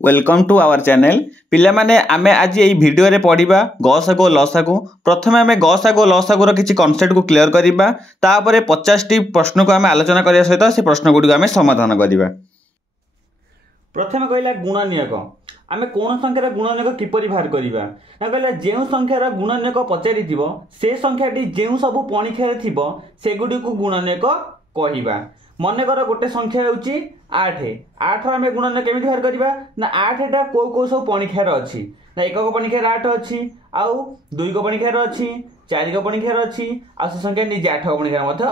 Welcome to our channel पिला माने आमे आज ये वीडियो रे पढ़िबा गसागु लसागु। प्रथमे आमे गसागु लसागुर किछि कॉन्सेप्ट को क्लियर करिबा, तापरे 50 टी प्रश्न को आमे आलोचना करिया सहित से प्रश्न गुडी को आमे समाधान करिबा। प्रथमे कहला गुणनीयक। आमे कोन संख्यार गुणनीयक किपरि बाहर करिबा ना कहला जेउ संख्यार गुणनीयक पचारिथिबो से संख्याटी जेउ सब पणिख्यारे थिबो से गुडी को गुणनीयक कहिबा। मनकर गोटे संख्या होची 8 8 रा हमें गुणन केमिति बाहर करिबा ना 8 टा को सब पणिख्यार अछि ना एकक पणिख्यार 8 अछि आउ दुई को पणिख्यार अछि चारि को पणिख्यार अछि आ से संख्या निजे 8 को पणिख्यार मध्य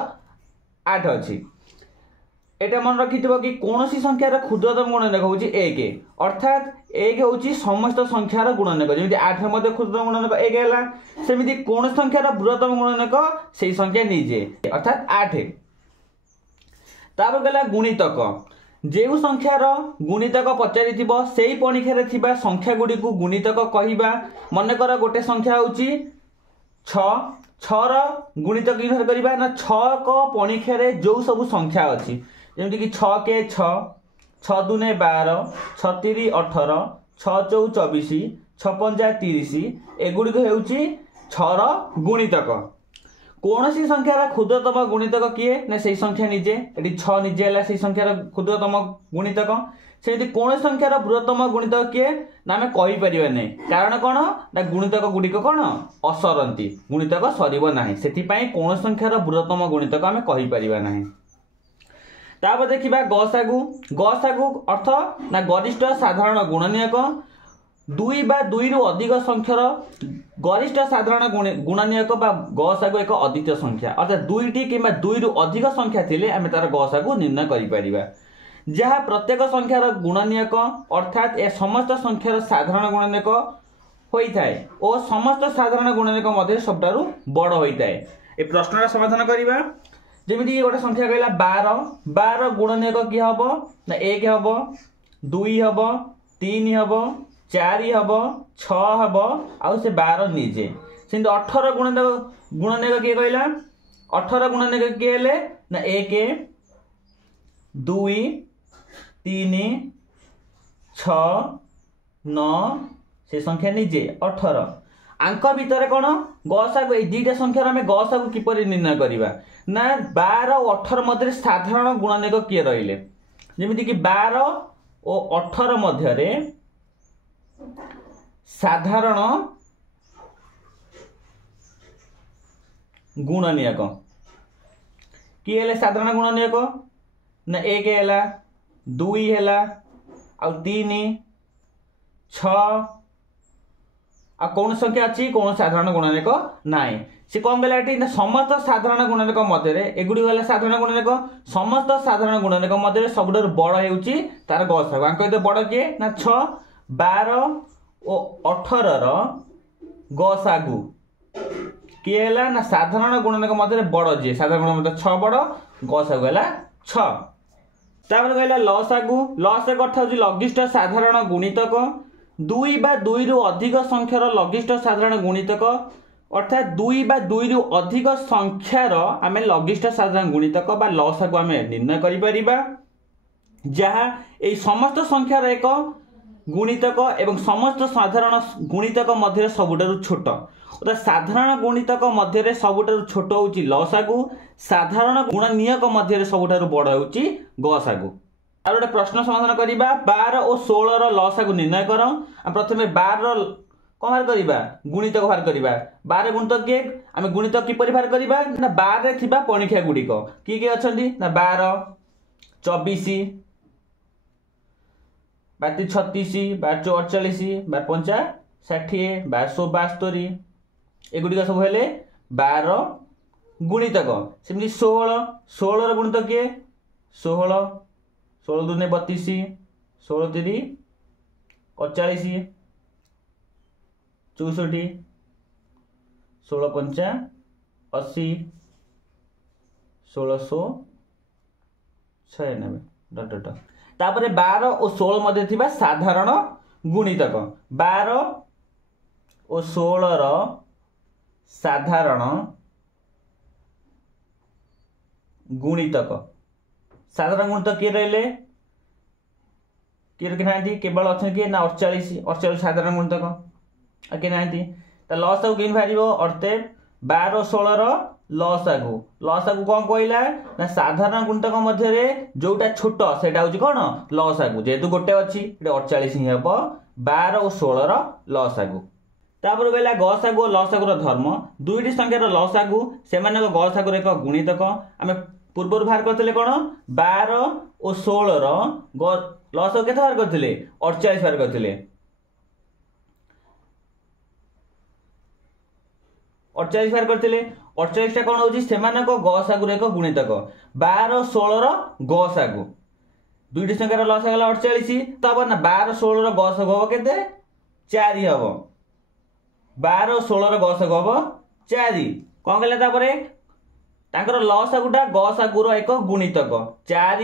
8 अछि। एटा मन रखिथिबो कि कोनोसी संख्यार क्षुद्रतम गुणनक होची 1 अर्थात 1 होची समस्त संख्यार गुणनक। जेमिति 8 रे मध्य क्षुद्रतम गुणनक 1 हैला सेमिति कोन संख्यार बृहत्तम गुणनक सेही संख्या निजे अर्थात 8। तापर गला गुणितक। जेउ संख्यार गुणितक पचारिथिबो सेही पणिख्यारे थिबा संख्या गुडी को गुणितक कहिबा। मनकर गोटे संख्या होची 6 6 रा गुणितक किधर करिबा ना 6 को पणिख्यारे जो सब संख्या अछि जेमिति कि 6 के 6 6 दुने 12 6 3 18 6 4 24 6 5 30 एगुडी को हेउची 6 रा गुणितक। कोनोसी संख्यार क्षुद्रतम गुणितक किए ना सेही संख्या निजे एटी 6 निजे हला सेही संख्यार क्षुद्रतम गुणितक। सेमिति कोन संख्यार बृहत्तम गुणितक किए ना हमें कहि परिबा नै कारण कोन ना गुणितक गुडी को कोन असरंती गुणितक सरीबो नाही सेति पई कोन संख्यार बृहत्तम गुणितक हमें कहि परिबा नाही। तापर देखिबा गसागु। गसागु अर्थ ना गरिष्ठ साधारण गुणनीयक। 2 बा 2 रु अधिक संख्यार गरिष्ठ साधारण गुणनीयक बा गसागु एक अद्वितीय संख्या अर्थात 2 टी किबा 2 रु अधिक संख्या थिले आमे तार गसागु निर्णय करि परिबा। जहा प्रत्येक संख्यार गुणनीयक अर्थात ए समस्त संख्यार साधारण गुणनीयक होई थाए ओ समस्त साधारण गुणनीयक मध्ये सबटारु बड़ होई थाए। ए प्रश्नर समाधान करिबा। जेमिति गोटे संख्या कहला 12 12 गुणनीयक कि हबो ना 1 हबो 2 हबो 3 हबो 4 हबो 6 हबो आउ से 12 निजे। सेंति 18 गुणनीयक के कहला 18 गुणनीयक के हेले ना 1 2 3 6 9 से संख्या निजे 18। आंक भितर कोन गसागु ए दुईटा संख्यार हमें गसागु किपरि निर्णय करिबा ना 12 और 18 मध्य साधारण गुणनीयक किए रहिले जेमिति कि 12 और 18 मध्य रे साधारण गुणनीयक कि हेले साधारण गुणनीयक ना 1 हेला 2 हेला आ 3 6 आ कौन संख्या अछि कौन साधारण गुणनीयक नाइ से कौन गला एटी ना समस्त साधारण गुणनीयक मध्य रे एगुडी गला साधारण गुणनीयक समस्त साधारण गुणनीयक मध्य रे सबडर बड़ हेउची तार गसागु। आंक इते बड़ के ना 6 12 और 18 रो गसागु कि हेला ना साधारण गुणनीयक मध्य रे बड़ जे साधारण गुणनीयक मध्य 6 बड़ गसागु हेला 6। तापर कहला लसागु। लसागु अर्थ होची लघिष्ठ साधारण गुणितक। 2 बा 2 रु अधिक संख्यार लघिष्ठ साधारण गुणितक अर्थात 2 बा 2 रु अधिक संख्यार आमे लघिष्ठ साधारण गुणितक बा लसागु आमे निर्णय करि परिबा। जहा ए समस्त संख्यार एक गुणितक एवं समस्त साधारण गुणितक मध्य सबुठारु छोट अर्थात साधारण गुणितक मध्य सबुठारु छोट होची लसागु साधारण गुणनीयक मध्य सबुठारु बड़ होची गसागु। और गोटे प्रश्न समाधान करिबा 12 और 16 रो लसागु निर्णय कर। प्रथमे 12 रो कोन बाहर करिबा गुणितक बाहर करिबा। 12 गुणितक के आमे गुणितक किपरि बाहर करिबा ना 12 रे थिबा पणिख्या गुडीक की के अछंती ना 12 24 32 36 12 48 12 50 60 12 एगुडी सब हेले 12 गुणितक। सेमि 16 16 रो गुणितक के 16 16 दुने 32 16 3 48 64 16 5 80 1696 डट डट। तापरे 12 और 16 मध्य थिबा साधारण गुणितक 12 और 16 रो साधारण गुणितक। साधारण गुणितक के रहले किए ना केवल अच्छा किए ना 48 साधारण गुणितक किए ना लसागु केमी बाहर अर्थात 12 और 16 लसागु कौन कहला ना साधारण गुणितक मध्य जोटा छोट से कौन लसागु जेहेतु गोटे अच्छी 48 ही हम 12 और 16 लसागु तापर कहला गसागु और लसागुर धर्म दुईटी संख्यार लसागु से गसागुर एक गुणितक आम पूर्व बाहर करते कौन 12 और 16 लसागु के बाहर करते 48 बाहर करते 48 बाहर करते 48 कौन हो गसागुर एक गुणितक 12 16 गसागु दुईटी संख्यार लसागु 48 तब ना 12 16 गसागु हम के 4 हम 12 16 गसागु हम 4 कौन कहला लसागुटा गसागुर एक गुणितक 4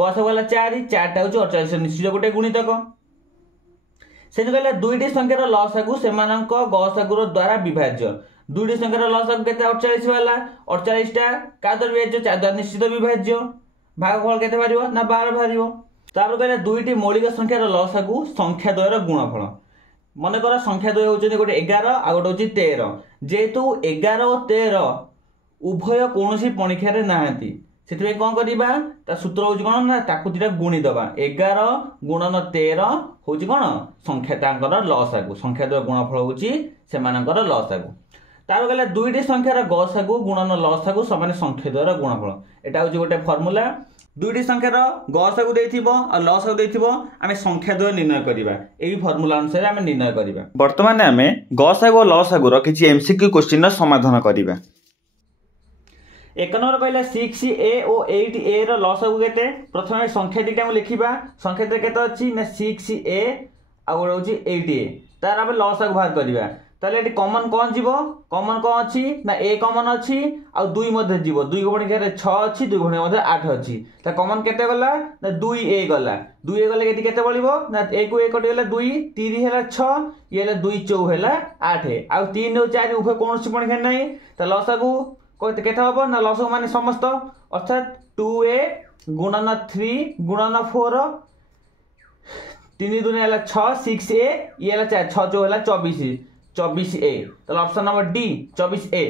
गसागु 4 4टा हूँ 48 निश्चित गोटे गुणितक से कहले दुईटी संख्यार लसागु से गसागुर द्वारा विभाज्य दुईटी संख्यार लसागु के 48 वाला 48 टा क्या द्वारा विभाज्य 4 द्वारा निश्चित विभाज्य भागफल के बाहर ना 12 बाहर तापर कहले दुईटी मौलिक संख्यार लसागु संख्या द्वयर गुणफल मनकर संख्या द्वय होउछन गोटे 11 आ गोटे होछि 13 जेहेतु 11 और 13 उभय कौन परीक्षा नहांती से कौन करवा सूत्र हूँ कौन ना ताकू दुटा गुणी दबा 11 गुणन 13 हूँ कौन संख्या लसागु संख्या द्वय गुणफल हूँ से लसागु तार कहला दुईटी संख्यार गसागु गुणन लसागु समान संख्या द्वयर गुणफल एटा हूँ गोटे फर्मुला दुईटी संख्यार गसागु देथिबो और लसागु देथिबो आमे संख्या द्वय निर्णय करिबा एही फर्मुला अनुसार आमे निर्णय करिबा वर्तमान आमे गसागु और लसागु रो किछि एमसीक्यू क्वेश्चन रो समाधान करिबा एक नंबर कहला 6a और 8a रो लसागु केते प्रथमे संख्या दिटा हम लिखिबा संख्या दिटा केते अछि ना 6a आ गोटे होछि 8a तार हम लसागु बाहर करिबा ताले एटी कॉमन कौन जीवो कॉमन कौन अछि ना a कॉमन अछि आ 2 मध्ये जीवो 2 गुणे के 6 अछि 2 गुणे मध्ये 8 अछि त कॉमन केते गला ना 2a गला 2a गले एटी केते बलिबो ना a को 1 कटि गला 2 3 हेला 6 ये हेला 2 4 हेला 8 आ 3 और 4 उभय कोनोसी पणिखा नै त लसागु कहते केते हबो ना लसागु माने समस्त अर्थात 2a गुणन 3 गुणन 4 3 दुने हेला 6 6a ये हेला 4 6 4 हेला 24a तो ऑप्शन नंबर डी 24a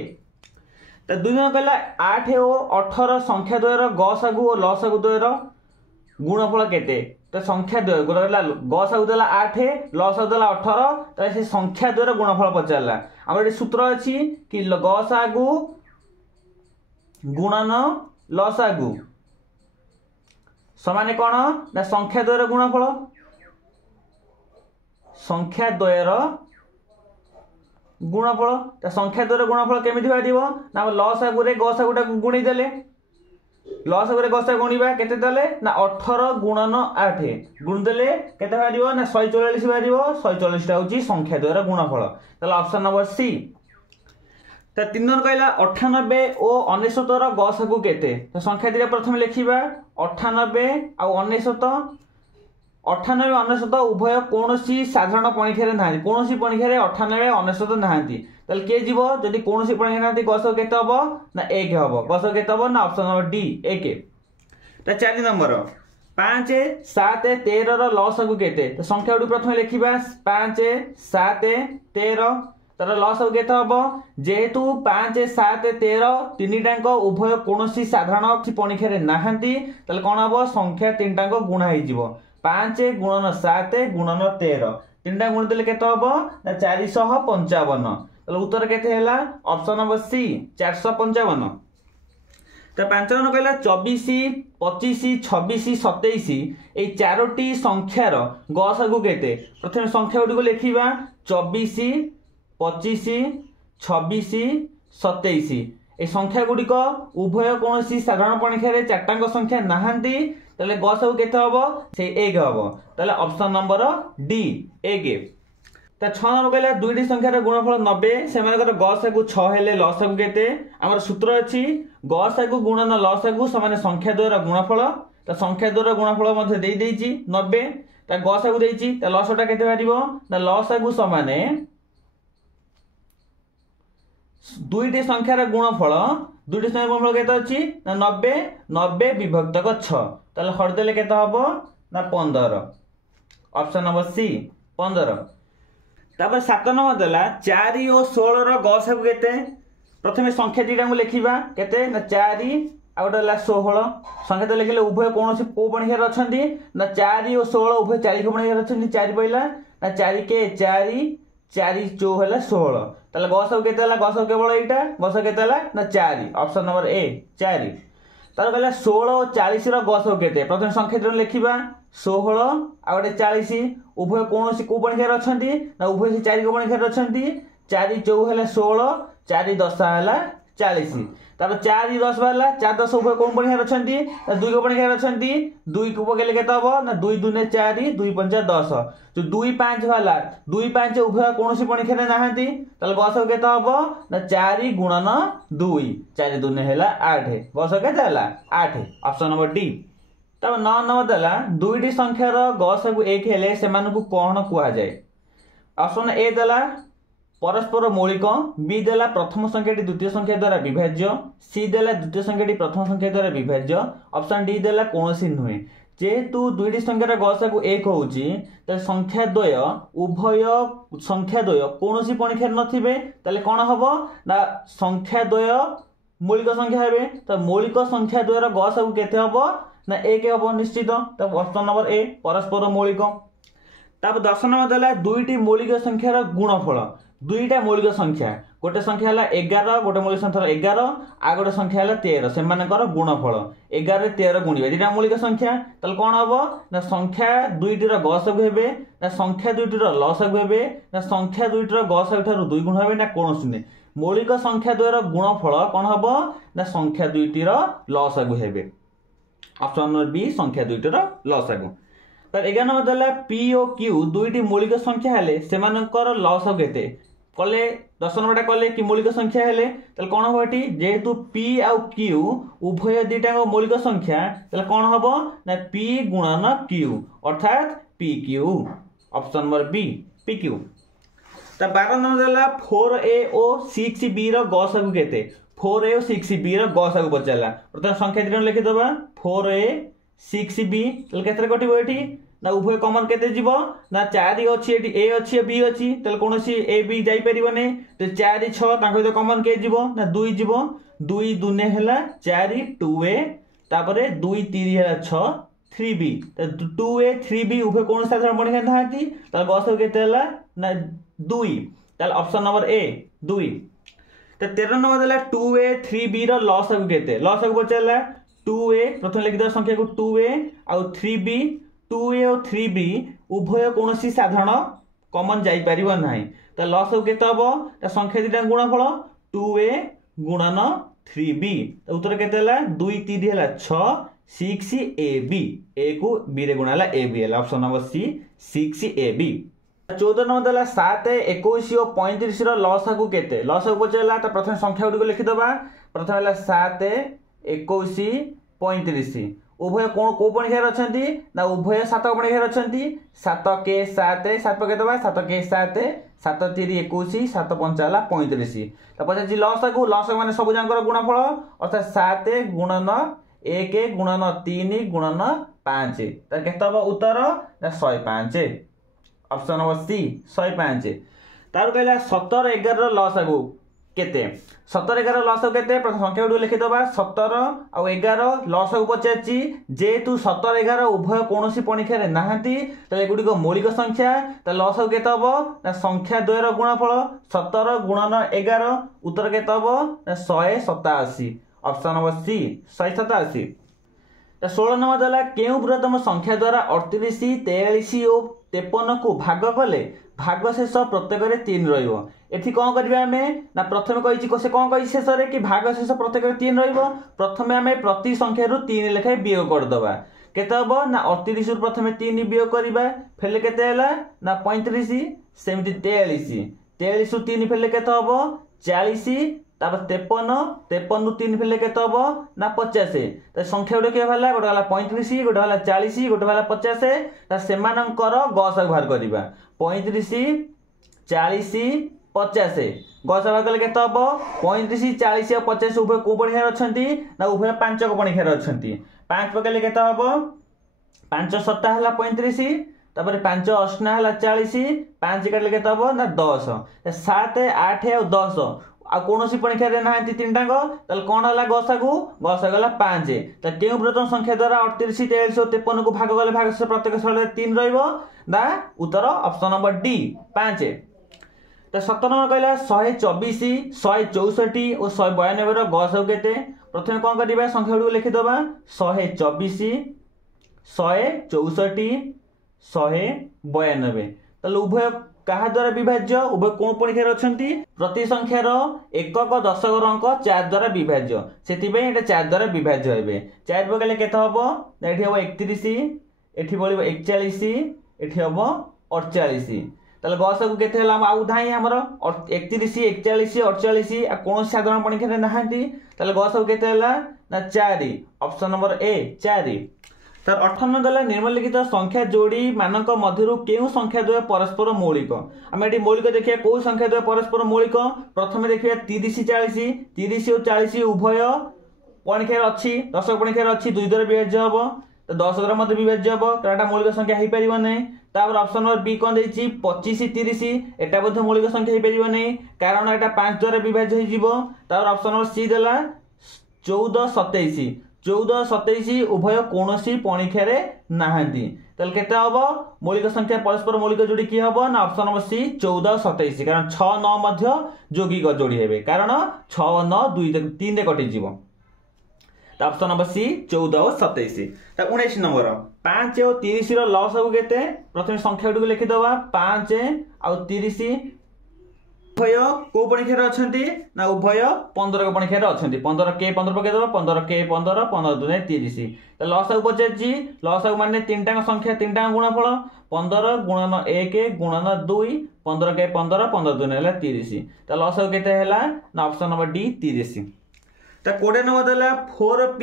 तो दुई जन कहला 8 और 18 संख्या द्वयर गसागु और लसागु द्वयर गुणफल केते तो संख्या द्वय गोटे कहला गसागु देला 8 लसागु देला 18 तो से संख्या द्वयर गुणफल पचारला हमर एटी सूत्र अछि कि गसागु गुणन लसागु समान कोन ना संख्या द्वयर गुणफल संख्या द्वयर गुणफल तो संख्या द्वयर गुणफल केमिति बाहरिबो ना लसागु रे गसागुटा गुणी देले लसागु रे गसागु गुणीबा केते देले ना 18 गुणन 8 गुण देले केते बाहरिबो ना 144 बाहरिबो 144 टा होची संख्या द्वयर गुणफल तो ऑप्शन नंबर सी तो 3 नंबर कहला 98 और 99 रो गसागु केते तो संख्या दिया प्रथम लिखिबा 98 और 99 98 99 उभय कौनसी साधारण परीक्षा ना कौन परीक्षा 98 99 ना ताल के जीव जदि कौन परीक्षा ना गसागु केते हबो ना 1 हबो गसागु केते हबो ना ऑप्शन नंबर डी 1 तो 4 नंबर 5 7 13 रो लसागु केते तो संख्या गुडी प्रथम लिखिबा 5 7 13 तार लसागु केते हबो जेहेतु 5 7 13 तीनटाको उभय कौनसी साधारण परीक्षा नाहांती ताल कोन हबो संख्या तीनटाको गुणा होई जीवो 5 गुणन 7 गुणन 13 तीनटा गुण देले केते हबो ना 455 ताले उत्तर केते हैला ऑप्शन नंबर सी 455 तो 5 नंबर कहला 24 25 26 27 ए चारोटी संख्यार गसागु केते प्रथम संख्या गुडी को लिखिबा 24 25 26 27 ए संख्या गुडी को उभय कोनोसी साधारण परीक्षा रे चारटांक संख्या नाहांती ताले गसागु केते हबो से 1 हबो ताले ऑप्शन नंबर डी 1 तो 6 नंबर कहला दुईटी संख्यार गुणफल 90 सेमानकर गसागु 6 हेले लसागु केते हमर सूत्र अछि गसागु गुणन लसागु समान संख्या द्वयर गुणफल तो संख्या द्वयर गुणफल मध्ये देई देइछि 90 ता गसागु देइछि ता लसटा केते बारिबो ना लसागु समान दुईटी संख्यार गुणफल दुईटी संख्यार गुणफल केते अछि ना 90 90 विभक्त 6 ताले हर देले केते हबो ना 15 ऑप्शन नंबर सी 15। तापर 7 नंबर देला 4 और 16 रो गसागु केते। प्रथमे संख्या दीटा को लिखिबा केते ना 4 आ गोटे ला 16 संख्या तो लिखले उभय कोनोसी को पणिखार अछंती ना 4 और 16 उभय 4 को पणिखार अछंती। 4 पइला ना 4 के 4 4 चौ हला 16 ताले गसागु केते हला गसागु केवल एटा गसागु केते हला ना 4 ऑप्शन नंबर ए 4। तार कहला 16 और 40 रो गसागु केते। प्रथम संख्या दीटा लिखिबा 16 आ गोटे 40 उभय कोनोसी को पणिखार अछंती ना उभय से 4 को पणिखार अछंती। 4 चौ हला 16 4 10 हला 40 तार 4 10 वाला 4 10 उभय कोन पणिखार अछंती ना 2 को पणिखार अछंती। 2 को पकेले केते हबो ना 2 दुने 4 2 5 10 जो 2 5 वाला 2 5 उभय कोनोसी पणिखार नाहंती ताले गसागु केते हबो ना 4 गुणन 2 4 दुने हला 8 गसागु केते हला 8 ऑप्शन नंबर डी। तब 9 नंबर देला दुईटी संख्यार गसागु 1 हेले सेमानकु कोन कुआ जाय। ऑप्शन ए देला परस्पर मौलिक, बी देला प्रथम संख्याटी द्वितीय संख्या द्वारा विभाज्य, सी देला द्वितीय संख्याटी प्रथम संख्या द्वारा विभाज्य, ऑप्शन डी देला कोनोसी नुहे। जेहेतु दुईटी संख्यार गसागु 1 होउची त संख्या द्वय उभय संख्या द्वय कोनोसी पणिखार नथिबे ताले कोन हबो ना संख्या द्वय मौलिक संख्या हेबे। त मौलिक संख्या द्वयर गसागु केते हबो ना 1 हबो निश्चित। त ऑप्शन नंबर ए परस्पर मौलिक। तब 10 नंबर देला दुईटी मौलिक संख्यार गुणफल। दुईटा मौलिक संख्या गोटे संख्या हला 11 गोटे मौलिक संख्या 11 आ गोटे संख्या हला 13 सेमानकर गुणफल 11 रे 13 गुणिबे दुईटा मौलिक संख्या तल कोन हबो ना संख्या दुईटीर गसागु हेबे ना संख्या दुईटीर लसागु हेबे ना संख्या दुईटीर गसागु ठारू 2 गुण हेबे ना कोनोसी नै। मौलिक संख्या द्वयर गुणफल कोन हबो ना संख्या दुईटीर लसागु हेबे ऑप्शन नंबर बी संख्या दुईटीर लसागु। तर 11 नंबर देला पी और क्यू दुईटी मौलिक संख्या हेले सेमानकर लसागु केते कले 10 नंबरटा कले कि मौलिक संख्या हेले तल कोन होटी जेहेतु p आ q उभय दुईटा मौलिक संख्या तल कोन हबो ना p गुणन q अर्थात pq option number B pq। त 12 नंबर देला 4a और 6b रो गसागु केते। 4a और 6b रो गसागु पचाला प्रथम संख्या दिटा लिखि दबा 4a 6b तल केते कटिबो एठी ना उभय कॉमन केते जीवो ना 4 अछि एठी a अछि b अछि तल कोनोसी a b जाई परिबो नै। तो 4 6 ताको तो कॉमन के जीवो ना 2 जीवो 2 दुने हला 4 2a तापरे 2 3 हला 6 3b तो 2a 3b उभय कोन साधारण पणिखा थांती तल गसागु केते हला ना 2 तल ऑप्शन नंबर ए 2। तो 13 नंबर देला 2a 3b रो लसागु केते। लसागु पचाला 2a प्रथम लिखि द संख्या को 2a आ 3b 2a और 3b उभय कोनोसी साधारण कॉमन जाई परिबो नाही त लसागु केते हबो त संख्या दिटा गुणफल 2a गुणन 3b त उत्तर केते हला 2 3 हला 6 6ab a को b रे गुणाला ab हला option number C 6ab। 14 number देला 7 21 और 35 रो लसागु केते। लसागु पचला त प्रथम संख्या गुडी को लिखि दबा प्रथम हला 7 21 35 उभय कोन को पणिखार अछंती ना उभय 7 पणिखार अछंती 7 के 7 7 पके दबा 7 के 7 7 3 21 7 5 हला 35 त पछे जी लसागु माने सब जांकर गुणफल अर्थात 7 गुणन 1 गुणन 3 गुणन 5 त केते हबो उत्तर ना 105 ऑप्शन नंबर सी 105। तार कहला 17 11 रो लसागु केते। 17 11 लसागु केते प्रथम संख्या गुडी लिखि दबा 17 आ 11 लसागु पचाची जेतु 17 11 उभय कोनोसी पणिखारे नाहंती त एगुडी को मौलिक संख्या त लसागु केते हबो ना संख्या द्वयर गुणफल 17 गुणन 11 उत्तर केते हबो ना 187 ऑप्शन नंबर सी 187। त 16 नंबर देला केउ बृहत्तम संख्या द्वारा 38 43 और 53 को भाग कले भाग शेष प्रत्येक रे 3 रहिबो। एथि कोन करबा हमें ना प्रथमे कहिछि को से कोन कहि शेष रे कि भाग शेष प्रत्येक रे 3 रहिबो। प्रथमे हमें प्रति संख्या रु 3 लेखाय वियोग कर दबा केते हबो ना 38 रु प्रथमे 3 वियोग करबा फेले केते हला ना 35 सेमति 43 43 रु 3 फेले केते हबो 40 तापर 53 रु 3 फेले केते हबो ना 50 त संख्या गुडी के हला गोटे हला 35 गोटे हला 40 गोटे हला 50 त सेमानंकर गसागु भार करबा 35 40 50 गसागु कले केते हबो 35 40 और 50 उभय को पणिखार अछंती ना उभय 5 को पणिखार अछंती 5 पकेले केते हबो 5 7 हला 35 तापर 5 अष्टा है 40 5 काटिले केते हबो ना 10 7 8 और 10 आ कौन परीक्षा ना तीन टाक ताल कौन है गसागु गला 5 के बृहत्तम संख्या द्वारा 38 43 और 53 को भाग गले भाग प्रत्येक स्थल 3 रहा उत्तर ऑप्शन नंबर डी 5। तो 7 नंबर कहला 124 164 और 192 गसागु केते प्रथम कौन करवा संख्या गुड़ लिखिदबा 124 164 192 ताल उभय क्या द्वारा विभाज्य उभय कौन परीक्षा अच्छा प्रति संख्यार एकक दशक अंक 4 द्वारा विभाज्य से 4 द्वारा विभाज्य हे 4 पकड़े के हम ये हम 31 ये बढ़ 41 ये हम 48 ताल गसागु केते आउ धाई आमर 31 41 48 कौन साधारण परीक्षा ना गसागु केते ना 4 ऑप्शन नंबर ए 4। तार 58 दला निम्नलिखित संख्या जोड़ी मानक मध्यरु केउ संख्या द्वय परस्पर मौलिक आम ये मौलिक देखिए कौ संख्या द्वय परस्पर मौलिक प्रथम देखिए 30 40 30 और 40 उभय परीक्षा अच्छी दशक परीक्षा अच्छी 2 द्वारा विभाज्य हम तो 10 द्वारा मध्य विभाज्य हम कारण मौलिक संख्या हो पार नहीं। तापर ऑप्शन नंबर बी कौन देछि 25 30 एटा मध्य मौलिक संख्या हो पार नहीं कारण एटा 5 द्वारा विभाज्य हो। तापर ऑप्शन नंबर सी देला 14 27 14 27 उभय कौन परीक्षा नहांती ताल केते हबो मौलिक संख्या परस्पर मौलिक जोड़ी किए हबो ना ऑप्शन नंबर सी 14 27 कारण 6 9 मध्य जोगिक जोड़ी हेबे कारण 6 9 2 3 रे कटि जीवो तो ऑप्शन नंबर सी 14 और 27। ता 19 नंबर 5 और 30 रो लॉस हो केते प्रथम संख्या गुडी लिखि दबा 5 और 30 उभय को परीक्षा अच्छी ना उभय 15 को परीक्षा अच्छी 15 के 15 पकड़ 15 के 15 15 2 30 लस आगे पचारि लस आगे मान 3 टाक संख्या 3 टाक गुणफल 15 गुणन 1 गुणन 2 15 के 15 15 2 30 तो लस आगे केते हैला ना ऑप्शन नंबर डी 30। ता 20 नंबर देला 4p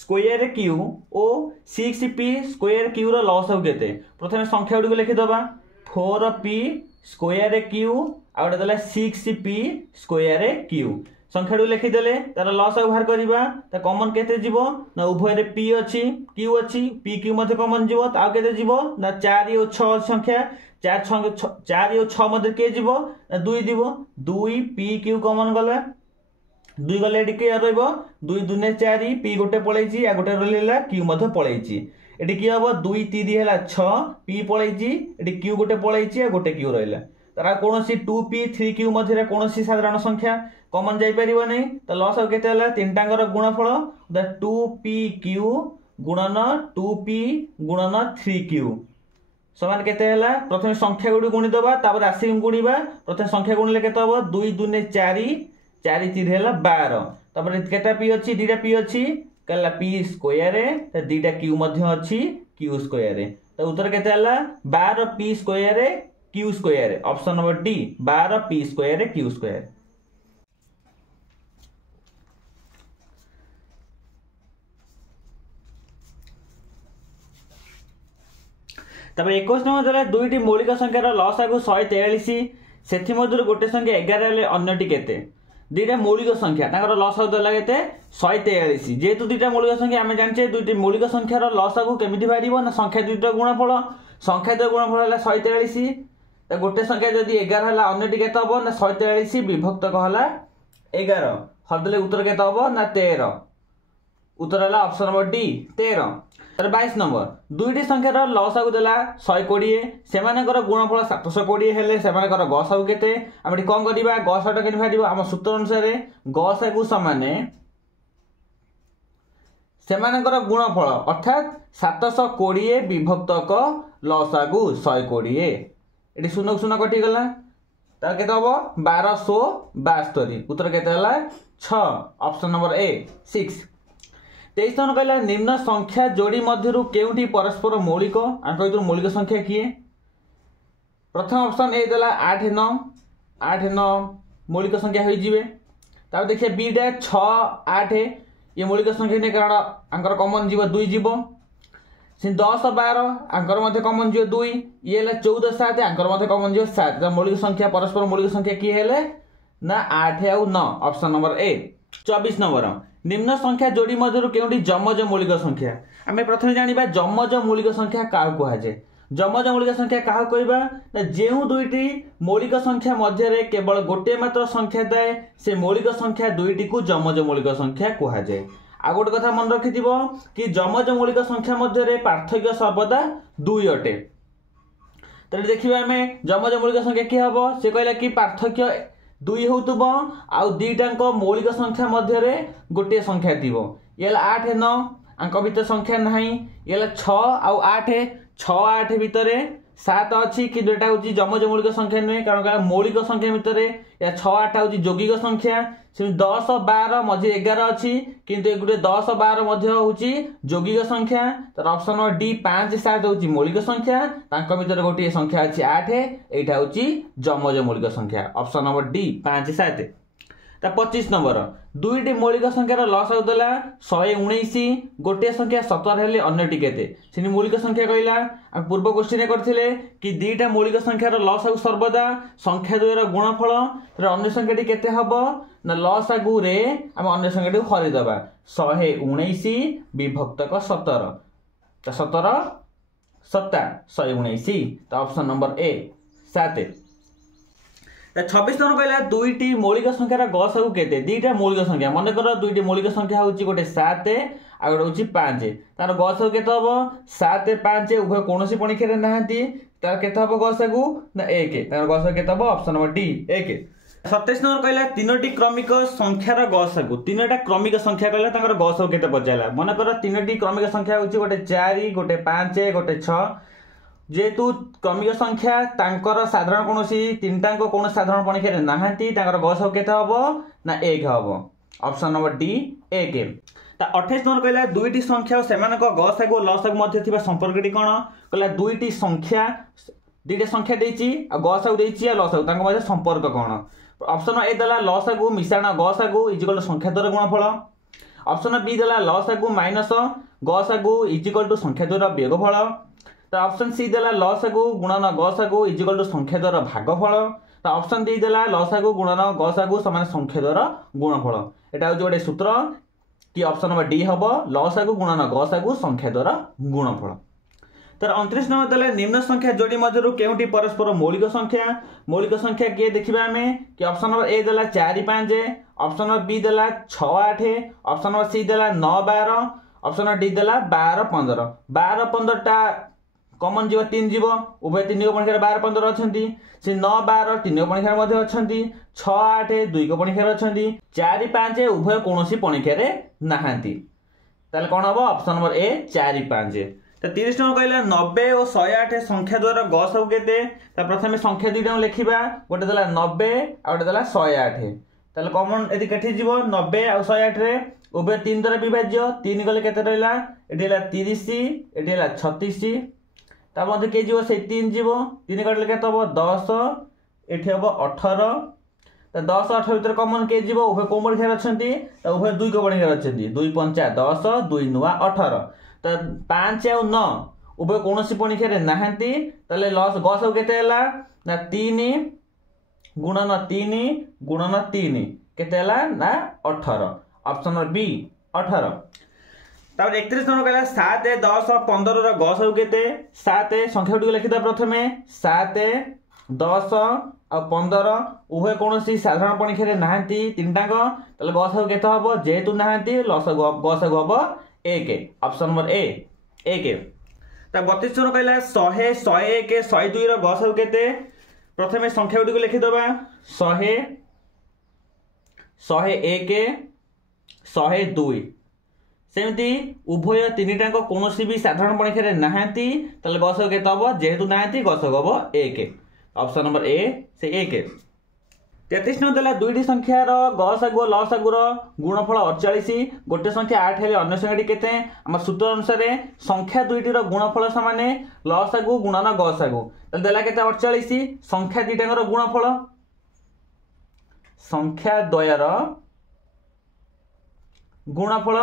स्क्वायर क्यू ओ 6p स्क्वायर क्यू रो लस आगे केते प्रथम संख्या गुडी लिखि दबा 4p स्क्वायर क्यू आ गए देला 6p स्क्वायर क्यू संख्या लिखिदेले तार लस आगे बाहर करवा कमन केते जीवो ना उभय रे p अच्छी q अच्छी p q मध्य कमन जीवो ता केते जीवो ना 4 और 6 संख्या 4 और 6 मध्य के जीवो ना 2 जीवो 2 p q कमन गला 2 गले एटी के रहइबो 2 2 4 p गोटे पळैची आ गोटे रहला q मध्य पळैची एटी की हबो 2 3 हैला 6 p पळैची एटी q गोटे पळैची आ गोटे q रहला तारा कोनोसी 2p 3q मध्य कोनोसी साधारण संख्या कॉमन जाई परिबो नै त लॉस आउ केते हला तीन टांगर गुणफल द 2pq गुणन 2p गुणन 3q समान केते हला प्रथम संख्या गुडी गुणी दबा तापर राशि गुणीबा प्रथम संख्या गुणले केते हबो 2 2 4 4 3 हैला 12 तापर केते p अछि दीटा p अछि कला p स्क्वायर त दीटा q मध्य अछि q स्क्वायर त उत्तर केते हला 12p square q square option number D 12p square q square. तब 21 नंबर द्वारा दुईटी मौलिक संख्यार लस आगु 143 से गोटे संख्या 11 अन्यटी केते दुईटा मौलिक संख्या तांकर लस आगु देला केते 143 जेहेतु दुईटा मौलिक संख्या आमे जानचे दुईटी मौलिक संख्यार लस आगु केमिति बारिबो ना संख्या दुईटा गुणफल संख्या दुईटा गुणफल हला 143 त गोटे संख्या जदी 11 हला अन्यटी केते हबो ना 143 विभक्त कहला 11 हरदले उत्तर केते हबो ना 13 उत्तर हला ऑप्शन नंबर डी 13। 22 नंबर दुईटी संख्यार लस आगु देला 120 सेमानकर गुणफल 720 हेले सेमानकर गस आगु केते आमे कम करिबा गस आटा केनि फाडिबो हम सूत्र अनुसार गस आगु समान सेमानकर गुणफल अर्थात 720 विभक्तक लस आगु 120 एटी शून्य शून्य कटि गला त केते हबो 1272 उत्तर केते हला 6 ऑप्शन नंबर ए 6। 23 नंबर कहला निम्न संख्या जोड़ी मध्यरु केउठी परस्पर मौलिक आम कहितु मौलिक संख्या किए प्रथम ऑप्शन ए देला 8 9 8 9 मौलिक संख्या होई जिवे तापर देखिए बी डा 6 8 ये मौलिक संख्या ने कारण आंकर कॉमन जीव 2 जीव से 10 12 आंकर मध्ये कॉमन जीव 2 ये ले 14 7 आंकर मध्ये कॉमन जीव 7 त मौलिक संख्या परस्पर मौलिक संख्या किए हेले ना 8 और 9 ऑप्शन नंबर ए। 24 नंबर निम्न संख्या जोड़ी मध्यरु केउठी जमज मौलिक संख्या आमे प्रथमे जानिबा जमज मौलिक संख्या का कुहा जे जमज मौलिक संख्या क्या कहबा ना जो दुईटी मौलिक संख्या मध्य केवल गोटे मात्र संख्या थाए से मौलिक संख्या दुईटी को जमज मौलिक संख्या कह जाए। आ गोटे कथा मन रखि कि जमज मौलिक संख्या मध्य पार्थक्य सर्वदा दुई अटे। तो देखिए आम जमज मौलिक संख्या किए हम से कहला कि पार्थक्य दुई होतुब आउ दुईटाक मौलिक संख्या मध्य गोटे संख्या थी ये 8 9 आंक भितर संख्या ना ये 6 आउ 8 6 8 भितर 7 अच्छी कि एटा हूँ जमज मौलिक संख्या नुहे कारण मौलिक संख्या भितर या 6 8 हूँ यौगिक संख्या 10 12 मझे 11 अच्छी किंतु ए गुटे 10 12 हूँ यौगिक संख्या। तर ऑप्शन नंबर डी 5 7 हूँ मौलिक संख्या तांको भितर गोटे संख्या अच्छी 8 एटा हूँ जमज मौलिक संख्या ऑप्शन नंबर डी 5 7। 25 नंबर दुईटी मौलिक संख्यार लसागु देला 119 गोटे संख्या 17 हेले अन्यटी केते से मौलिक संख्या कहला पूर्व क्वेश्चन करथिले कि दुईटा मौलिक संख्यार लसागु सर्वदा संख्या द्वयर गुणफल तर अन्य संख्याटी केते हबो ना लसागु रे हम अन्य संख्याटी हरि दबा 119 विभक्तक 17 तो 17 7 119 तो ऑप्शन नंबर ए 7। 26 नंबर कहला दुईटी मौलिक संख्यार गसागु केते दुईटा मौलिक संख्या मन कर दुईटी मौलिक संख्या होची गोटे 7 आ गोटे होची 5 तार गसागु केते हबो 7 5 उभय कोनोसी परीक्षा रे नाहंती तार केते हबो गसागु ना 1 तार गसागु केते हबो ऑप्शन नंबर डी 1। 27 नंबर कहला तीनोटी क्रमिक संख्यार गसागु तीनोटा क्रमिक संख्या कहला तांकर गसागु केते पचाला मन कर तीनोटी क्रमिक संख्या होची गोटे 4 गोटे 5 गोटे 6 जेहेतु क्रमिक संख्या तांकर साधारण कौन तीनटाक कौन साधारण परीक्षा नहांती गसागु केते हबो ना 1 हबो ऑप्शन नंबर डी 1। 28 नंबर कहला दुईटी संख्या और सेमानक गसागु लसागु मध्य थिबा संपर्कटी कोन कहला दुईटी संख्या दुईटा संख्या देछि आ गसागु देछि आ लसागु तांक मध्य संपर्क कोन ऑप्शन ए देला लसागु मिश्रण गसागु इक्वल टू संख्या द्वारा गुणफल ऑप्शन बी देला लसागु माइनस गसागु इक्वल टू संख्या द्वारा वियोगफल तो ऑप्शन सी देला लसागु गुणन गसागु इक्वल टू संख्या द्वारा भागफल तो ऑप्शन डी देला लसागु गुणन गसागु समान संख्या द्वारा गुणफल एटा हो गोटे सूत्र कि ऑप्शन नंबर डी हबो लसागु गुणन गसागु संख्या द्वारा गुणफल। तर 29 नंबर देला निम्न संख्या जोड़ी मध्यरु केउटी परस्पर मौलिक संख्या किए देखिबा हमें कि ऑप्शन नंबर ए देला 4 5 ऑप्शन नंबर बी देला 6 8 ऑप्शन नंबर सी देला 9 12 ऑप्शन नंबर डी देला 12 15 12 15 टा कॉमन जीव 3 जीव उभय 3 को परीक्षा 12 15 अछंती से 9 12 3 को परीक्षा मध्ये अछंती 6 8 2 को परीक्षा अछंती 4 5 उभय कोनोसी परीक्षा रे नाहांती ताले कोन हबो ऑप्शन नंबर ए 4 5। तो 30 नंबर कहला 90 और 108 संख्या द्वारा गसागु केते त प्रथमे संख्या दुईटा लिखिबा गोटे देला 90 आ गोटे देला 108 ताले कॉमन एदि केठी जीवो 90 और 108 रे उभय 3 द्वारा विभाज्य 3 गले केते रहला एठी हला 30 एठी हला 36 ता मध्ये के जीवो से 3 जीवो 3 कटले केते हबो 10 एठी हबो 18 तो 10 18 भीतर कॉमन के जीवो उभय को परीक्षा अछंती तो उभय 2 को परीक्षा अछंती 2 5 10 2 9 18 तो 5 और 9 उभय कोनोसी परीक्षा रे नाहंती तले लॉस गसागु केते हला ना 3 गुणन 3 केते हला ना 18 ऑप्शन नंबर बी 18। तापर 31 नंबर कहला 7 10 15 रो गसागु केते 7 संख्या गुडी लिखिदा प्रथमे 7 10 और 15 उभय कोनोसी साधारण परीक्षा रे नाहंती तीनटाक तले गसागु केते हबो जेहेतु नाहंती गसागु हबो 1 ऑप्शन नंबर ए 1। ता 32 नंबर कहला 100 101 102 रो गसागु केते प्रथमे संख्या गुडी लिखि दबा 100 101 102 सेमती उभय तीनटाक कोनोसी भी साधारण परीक्षा रे नाहंती तले गसागु केते हबो जेहेतु नाहंती गसागु हबो 1 ऑप्शन नंबर ए से 1। 33 नंबर देला दुईटी संख्यार गसागु और लसागु रो गुणफल 48 गोटे संख्या 8 हेले अन्य संख्याटी केते हमर सूत्र अनुसार संख्या दुईटी रो गुणफल समान लसागु गुणन गसागु तले देला केते 48 संख्या दुईटाकर गुणफल संख्या द्वयर गुणफल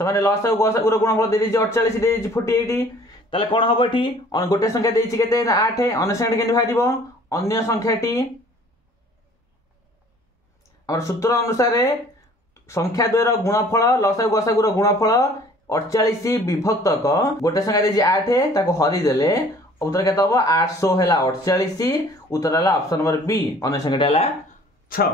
समान लसागु गसागु रो गुणफल देली 48 देली 48 ताले कोन हबो एठी गोटे संख्या देछि केते 8 अन्य संख्या केते भादिबो अन्य संख्याटी हमर सूत्र अनुसार संख्या द्वयर गुणफल लसागु गसागु रो गुणफल 48 विभक्तक गोटे संख्या देछि 8 ताको हरि देले उत्तर केते हबो 800 हैला 48 उत्तर हला ऑप्शन नंबर बी अन्य संख्याटा हला 6।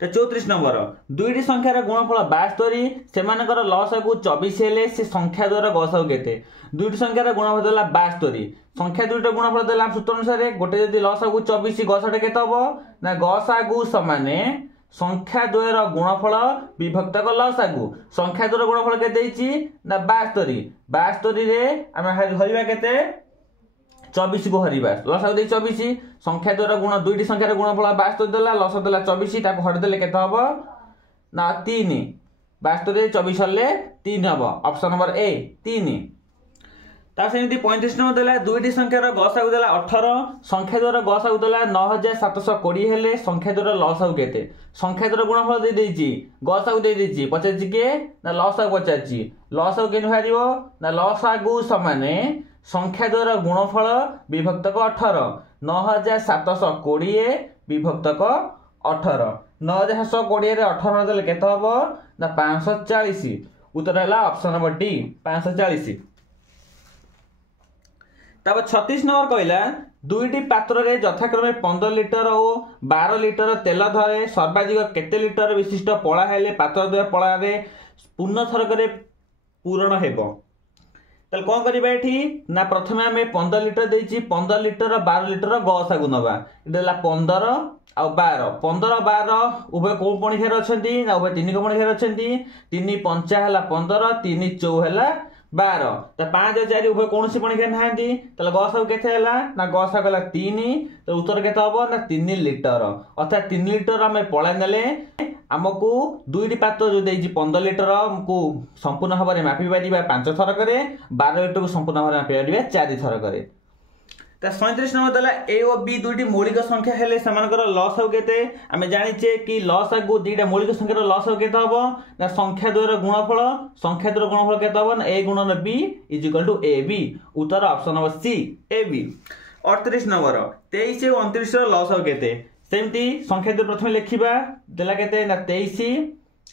34 नंबर दुईटी संख्यार गुणफल 72 सेमानकर लसागु 24 हेले से संख्या द्वारा गसागु केते दुईटी संख्यार गुणफल देला 72 संख्या दुईटा गुणफल देला सूत्र अनुसार गोटे जदि लसागु 24 गसाटा केते हबो ना गसागु समाने संख्या द्वयर गुणफल विभक्तक लसागु संख्या द्वयर गुणफल केते देछि ना 72 72 रे हम हरिबा केते 24 को हरिबा लसागु दे 24 संख्या द्वारा गुण दुईटी संख्यार गुणफल 72 देला लसागु देला 24 ताको हरि देले केते हबो ना 3 72 रे 24 हले 3 हबो ऑप्शन नंबर ए 3। ता सेमती 35 नंबर देला दुईटी संख्यार गसागु देला 18 संख्या द्वारा गसागु देला 9720 हेले संख्या द्वारा लसागु केते संख्या द्वारा गुणफल दे देछि गसागु दे देछि पचाछि के ना लसागु पचाछि लसागु केनु हारिबो ना लसागु समाने संख्या द्वारा गुणफल विभक्तक 18 9720 विभक्तक 18 9720 रे 18 देले केते हबो ना 540 उत्तर हला ऑप्शन नंबर डी 540। तब 36 नंबर कहला दुईटी पात्र रे यथाक्रमे 15 लिटर और 12 लिटर तेल धरे सर्वाधिक केते लिटर विशिष्ट पड़ा हेले पात्र द्वय पड़ा रे पूर्ण थरकरे पूरण हेबो तल कोन करबा एठी ना प्रथमे हमें 15 लिटर देछि 15 लिटर 12 लिटर गसागु नबा इदेला 15 आ 12 15 12 उभय को पणी घेर अछंती ना उभय तीन को पणी घेर अछंती 3 5 हला 15 3 4 हला 12 त 5 4 उभय कोनसी पणी घेर नाहंती तल गसागु केते हला ना गसागु हला 3 तो उत्तर केते हबो ना 3 लिटर अर्थात 3 लिटर हमें पळा नेले आमको दुईटी पात्र जो देछि 15 लिटर को संपूर्ण भाव में मापी पारिबा 5 थर करे 12 लिटर को संपूर्ण भाव में मापी पारिबा 4 थर करे। ता 37 नंबर देला ए और बी दुईटी मौलिक संख्या हेले समानकर लसागु केते आमे जानिचे कि लसागु दुईटा मौलिक संख्यार लसागु केते हबो ना संख्या द्वयर गुणफल केते हबो ना ए गुणन B is equal to A B उत्तर option number C A B. 38 number 23 और 29 र लसागु केते सेमती संख्या दे प्रथमे लिखिबा देला केते ना 23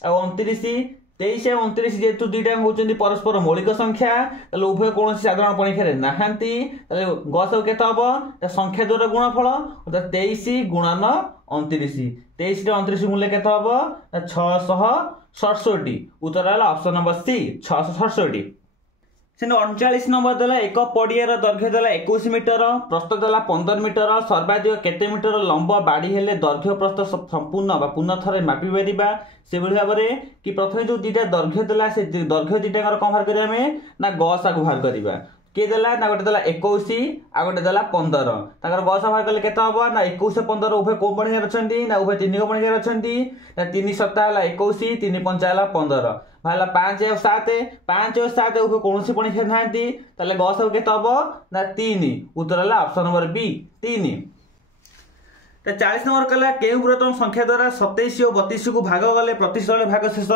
और 29 23 और 29 जेतु दुईटा होचंदी परस्पर मौलिक संख्या तले उभय कोनोसी साधारण परीक्षा रे नाहंती तले गसागु केते हबो संख्या द्वारा गुणफल अर्थात 23 गुणन 29 23 रे 29 मूल्य केते हबो 667 उत्तर हला ऑप्शन नंबर सी 667। 39 नंबर देला एक पड़ियार दैर्घ्य देला 21 मीटर प्रस्थ देला 15 मीटर सर्वाधिक केते मीटर लंब बाड़ी हेले दैर्घ्य प्रस्थ संपूर्ण बा पूर्ण थरे मापी परिबा से भली भाबरे कि प्रथमे जो दीटा दैर्घ्य देला से दैर्घ्य दीटा कोन भार करिया में ना गसागु भार करिबा के देला ना गोटे देला 21 आ गोटे देला 15 ताकर गसा भार कले केते हबो ना 21 15 उभय को बणी रछंती ना उभय तीन को बणी रछंती ना 3 सप्ताह हला 21 3 5 हला 15 भाला 5 और 7 उभय कोनसी बणी खेर नांती ताले गसागु केते हबो ना 3 उत्तर हला ऑप्शन नंबर बी 3। 40 नंबर कला केउ बृहत्तम संख्या द्वारा 27 और 32 को भाग गले प्रतिशत भाग शेष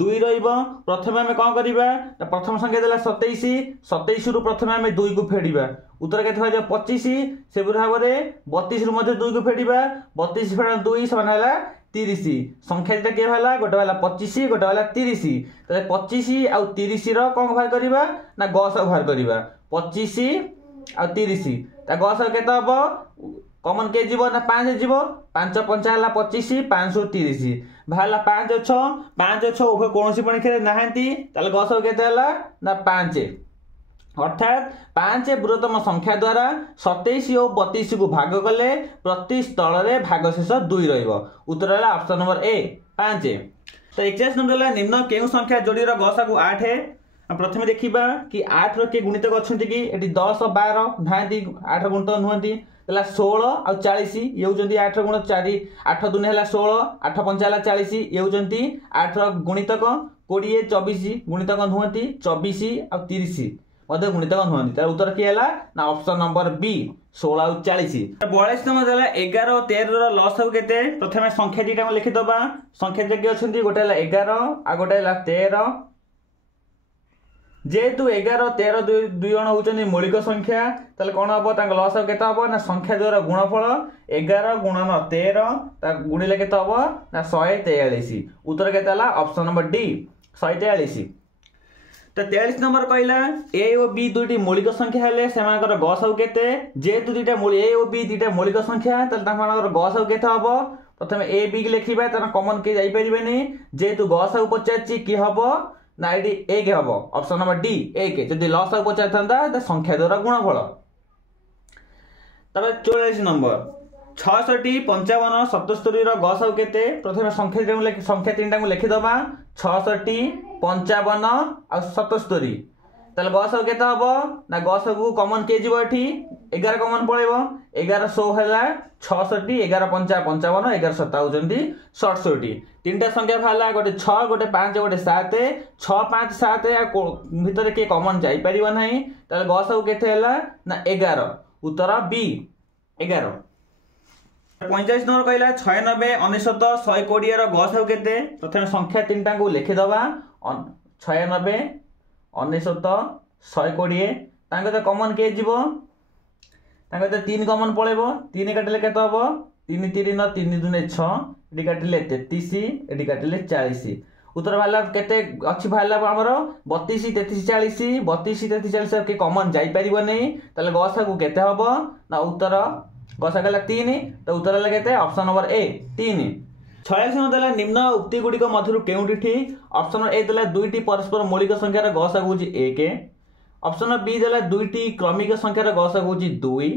2 रहिबो प्रथमे हम कोन करिबा प्रथम संख्या देला 27 रु प्रथमे हम 2 को फेडिबा उत्तर केते होय 25 से भाव रे 32 रु मध्ये 2 को फेडिबा 32 फेडा 2 समान हला 30 संख्या जेटा के हला गोटे हला 25 गोटे हला 30 तले 25 आ 30 रो कोन भाग करिबा ना गस भाग करिबा 25 आ 30 ता गस केते हबो कॉमन के जीवो ना 5 जीवो 5 5 हला 25 530 भाला 5 6 उभय कोनोसी पनि खेरे नाहंती ताले गस केते हला ना 5 अर्थात 5 बृहत्तम संख्या द्वारा 27 और 32 को भाग कले प्रति स्थल रे भागशेष 2 रहिबो उत्तर हला ऑप्शन नंबर ए 5। तो 41 नंबर हला निम्न केउ संख्या जोड़ी रो गसागु 8 है प्रथमे देखिबा कि 8 रो के गुणितक अछंती कि एटी 10 12 नाहंती 8 गुणितक नुहंती हला 16 और 40 ये होजंती 8 गुण 4 8 दुने हला 16 8 5 हला 40 ये होजंती 8 रो गुणितक 20 24 गुणितक नुहंती 24 और 30 मध्य गुणितक नुहंती तार उत्तर की हला ना ऑप्शन नंबर बी 16 और 40। 42 नंबर हला 11 और 13 रो लसागु केते प्रथमे संख्या दीटा लिखि दबा संख्या जे के अछंती गोटे हला 11 आ गोटे हला 13 जेतु 11 13 दुई जण होचनी मौलिक संख्या तले कोन हबो तांग लसागु केते हबो ना संख्या द्वारा गुणफल 11 गुणन 13 ता गुणिले केते हबो ना 143 उत्तर केते हला ऑप्शन नंबर डी 143। तो 43 नंबर कहला ए और बी दुईटी मौलिक संख्या हेले सेमानकर गसागु केते जेहेतु दुईटा ए और बी दुईटा मौलिक संख्या तले तांकर गसागु केते हबो प्रथम ए बी लिखिबा तार कॉमन के जाई परिबेनी जेहेतु गसागु पचारची की हबो ना एडी ए के हबो ऑप्शन नंबर डी ए के जदी लसागु पचारथंदा त संख्या द्वारा गुणफल। तबे 44 नंबर 66 55 77 रो गसागु केते प्रथम संख्या तीनटा को लिखि दबा 66 55 आ 77 ताले गसागु केते हबो ना गसागु कॉमन के जीवो एठी 11 कॉमन पळेबो 11 100 होला 66 11 5 55 11 7 होजंती 67 तीनटा संख्या भाला गोटे 6 गोटे 5 गोटे 7 6 5 7 भितर के कॉमन जाई परिबो नाही ताले गसागु केते होला ना 11 उत्तर बी 11। 45 नंबर कहला 96 99 120 रो गसागु केते प्रथम संख्या तीनटा को लिखि दबा 96 99 120 तांको तो कॉमन के जीवो तांको तो 3 कॉमन पळेबो 3 काटिले केते हबो 3 3 9 3 2 6 एडी काटिले 33 एडी काटिले 40 उत्तर भाला केते अछि भाला हमरो 32 33 40 32 33 40 के कॉमन जाई परिबो नै तले गसागु केते हबो ना उत्तर गसागु ला 3 तो उत्तर ला केते ऑप्शन नंबर ए 3। 46 नंबर देला निम्न उक्ति गुडी को मधुर केउटी ठीक ऑप्शन नंबर ए देला दुईटी परस्पर मौलिक संख्यार गसागु होची 1 ऑप्शन नंबर बी देला दुईटी क्रमिक संख्यार गसागु होची 2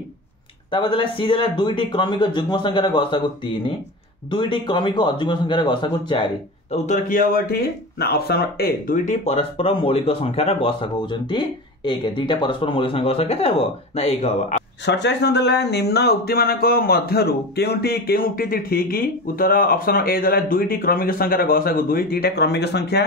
तापर देला सी देला दुईटी क्रमिक युग्म संख्यार गसागु 3 दुईटी क्रमिक अयुग्म संख्यार गसागु 4 तो उत्तर की होबा ठी ना ऑप्शन नंबर ए दुईटी परस्पर मौलिक संख्यार गसागु होचंती 1 दुईटा परस्पर मौलिक संख्या गसागु केते हबो ना 1 हबो। 47 नंबर देला निम्न उक्ति मानक मध्यरु केउटी ठीक उत्तर ऑप्शन ए देला दुईटी क्रमिक संख्यार गसागु 2 दुईटा क्रमिक संख्या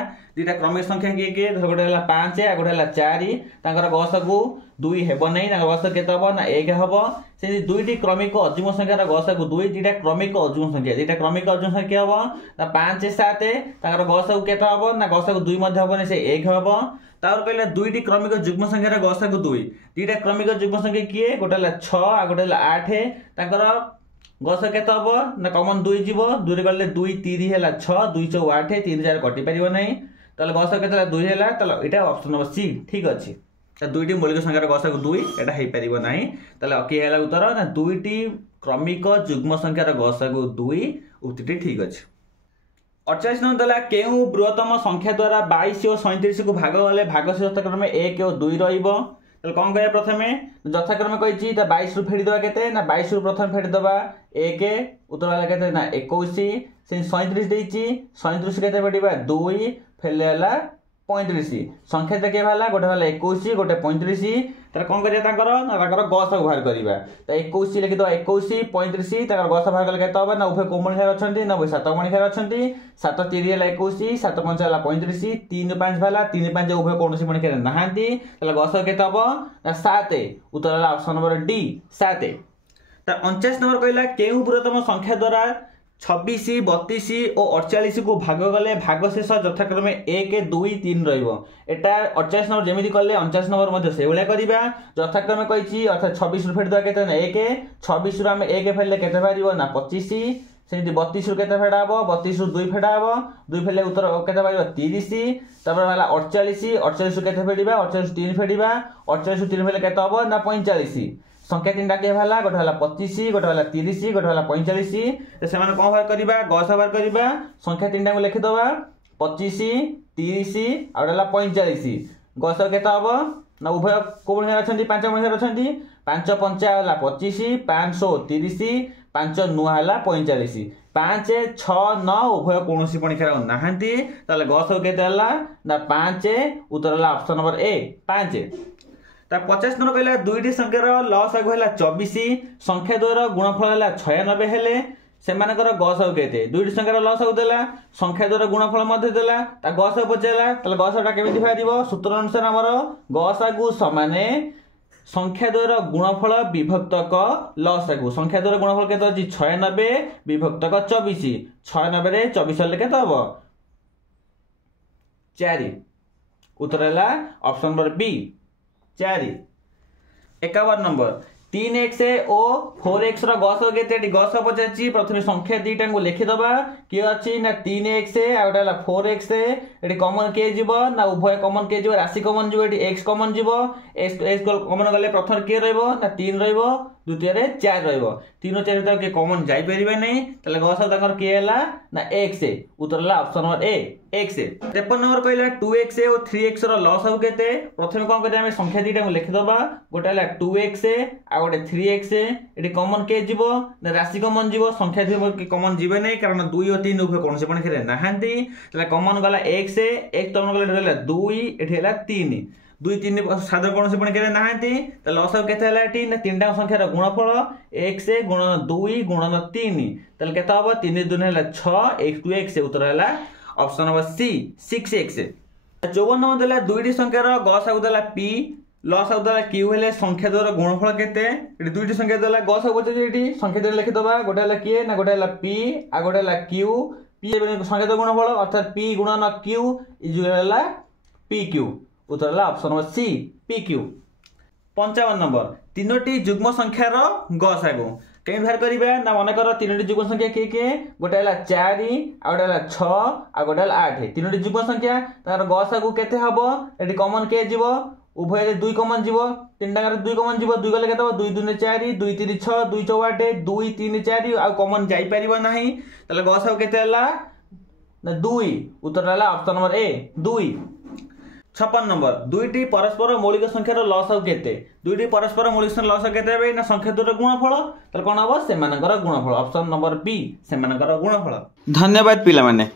के गोटे हला 5 आ गोटे हला 4 तांकर गसागु 2 हेबो नै तांकर गसागु केते हबो ना 1 हबो से दुईटी क्रमिक अयुग्म संख्यार गसागु 2 दुईटा क्रमिक अयुग्म संख्या दुईटा क्रमिक अयुग्म संख्या हबो ना 5 7 तांकर गसागु केते हबो ना गसागु 2 मध्ये हबो नै से 1 हबो तार कहले दुईटी क्रमिक युग्म संख्यार गसागु 2 दुईटा क्रमिक युग्म संख्या किए गोटे हला 6 आ गोटे हला 8 तांकर गसागु केते हबो ना कॉमन 2 जीवो 2 रे गले 2 3 हला 6 2 4 8 3 4 कटि परिबो नै ताले गसागु केते 2 हला ताले एटा ऑप्शन नंबर सी ठीक अछि त दुईटी मौलिक संख्यार गसागु 2 एटा हेइ परिबो नै ताले ओके हला उत्तर ना दुईटी क्रमिक युग्म संख्यार गसागु 2 उत्तरटी ठीक अछि। 48 नंबर देला केउ बृहत्तम संख्या द्वारा 22 और 37 को भाग गले भागशेष यथाक्रमे 1 और 2 रहिबो तले कोन करिया प्रथमे यथाक्रमे कहिची त 22 रु फेडी दबा केते ना 22 रु प्रथम फेडी दबा 1 उत्तर वाला केते ना 21 से 37 देइची 37 केते फेडीबा 2 फेले हला 35 संख्या देखे भाला गोटे भाला 21 गोटे 35 तर कोन करिया तांकर ना तांकर गसागु बाहर करिबा त 21 लिखि दो 21 35 तांकर गसा बाहर कले केते होबा ना उभय कोमल खेर अछंती ना 7 मणि खेर अछंती 7 3 हला 21 7 5 हला 35 3 5 भाला 3 5 उभय कोनसी मणि खेर नहांती तले गसा केते होबो ना 7 उत्तर हला ऑप्शन नंबर डी 7। त 49 नंबर कहला केउ बृहत्तम संख्या द्वारा 26 32 और 48 को भाग गले भागशेष यथाक्रमे 1 2 3 रहिबो एटा 48 नंबर जेमिति करले 49 नंबर मध्ये से बेले करिबा यथाक्रमे कहिची अर्थात 26 रु फेड दवा केते ना 1 26 रु हम 1 फेडले केते बारिबो ना 25 सेति 32 रु केते फेडाबो 32 रु 2 फेडाबो 2 फेडले उत्तर केते बारिबो 30 तबर वाला 48 48 रु केते फेडिबा 48 3 फेडिबा 48 रु 3 फेडले केते हबो ना 45 संख्या तीनटा के भाला गोटे हला 25 गोटे हला 30 गोटे हला 45 ते से माने कोन बार करबा गसा बार करबा संख्या तीनटा को लिखि दबा 25 30 आ हला 45 गसा केता हबो ना उभय कोन हे अछंती पांच महीना अछंती 5 5 हला 25 530 5 9 हला 45 5 6 9 उभय कोनोसी पनि खेरा नाहंती ताले गसा केता हला ना 5 उत्तर हला ऑप्शन नंबर ए 5। 50 नंबर कहला दुईटी संख्यार लसागु हला 24 संख्या द्वारा गुणफल हला 96 हेले सेमानकर गसागु केते दुईटी संख्यार लसागु देला संख्या द्वारा गुणफल मध्ये देला ता गसागु पचेला तले गसागुटा केमिति फादिबो सूत्र अनुसार हमर गसागु समाने संख्या द्वारा गुणफल विभक्तक लसागु संख्या द्वारा गुणफल केते अछि 96 विभक्तक 24 96 रे 24 ले केते हबो 4 उत्तर हला option number B 4। 51 number 3x ଓ 4x ର ଗସ କେତେ ଏଠି ଗସ ପଚାରିଛି ପ୍ରଥମେ ସଂଖ୍ୟା ଦିଟାଙ୍କୁ ଲେଖିଦବା କିଏ ଅଛି ନା 3x ଆଉ ଗୋଟେ ହେଲା 4x ଏଠି କମନ କିଏ ଯିବ ନା ଉଭୟ କମନ କିଏ ଯିବ ରାଶି କମନ ଯିବ ଏଠି x କମନ ଯିବ x କମନ ଗଲେ ପ୍ରଥମେ କିଏ ରହିବ ନା 3 ରହିବ द्वितीय 4 रहिबो 3 4 तक के कॉमन जाई परिबे नै तले गस ताकर के हला ना x उत्तर हला option number A x 53 number कहला 2x और 3x रो लॉस हो केते प्रथमे कोन करे हम संख्या दीटा को लिखि दबा गोटा हला 2x आ गोटे 3x एटी कॉमन के जीवो ना राशि कॉमन जीवो संख्या जीवो के कॉमन जीवे नै कारण 2 और 3 उभय कोन से पण करे नाहंती तले कॉमन गला x x कॉमन गला रहला 2 एठी हला 3 2 3 साधारण कोन से पण करे नाहंती त लॉस केते हला एटी ना तीनटा संख्यार गुणफल x गुणन 2 गुणन 3 तले केता हो 3 2 हला 6 x 2x उत्तर हला ऑप्शन नंबर सी 6x 54 नंबर देला दुईटी संख्यार गसागु देला p लॉस आउ देला q हेले संख्या द्वारा गुणफल केते एटी दुईटी संख्या देला गसागु बचे एटी संख्या देला लिखि दबा गोटा हला k ना गोटा हला p आ गोटा हला q p संख्या द्वारा गुणफल अर्थात p गुणन q इज हला pq उत्तर हला option number C pq 55 number तीनोटी युग्म संख्यार गसागु कहीं बाहर करिबा ना मन कर तीनोटी युग्म संख्या के गोटे हला 4 आ गोटे हला 6 आ गोटे हला 8 तीनोटी युग्म संख्या तार गसागु केते हबो एटी कॉमन के जीवो उभय 2 कॉमन जीवो तीन टाकर 2 कॉमन जीवो 2 गले केते 2 2 4 2 3 6 2 4 8 2 3 4 आ कॉमन जाई परिबो नाही तले गसागु केते हला ना 2 उत्तर हला ऑप्शन नंबर ए 2 56 नंबर दुईटी परस्पर मौलिक संख्यार लॉस हो केते दुईटी परस्पर मौलिक संख्या लॉस केते बे ना संख्या दुर गुणफल त कोन हबो सेमानकर गुणफल ऑप्शन नंबर बी सेमानकर गुणफल धन्यवाद पिला माने।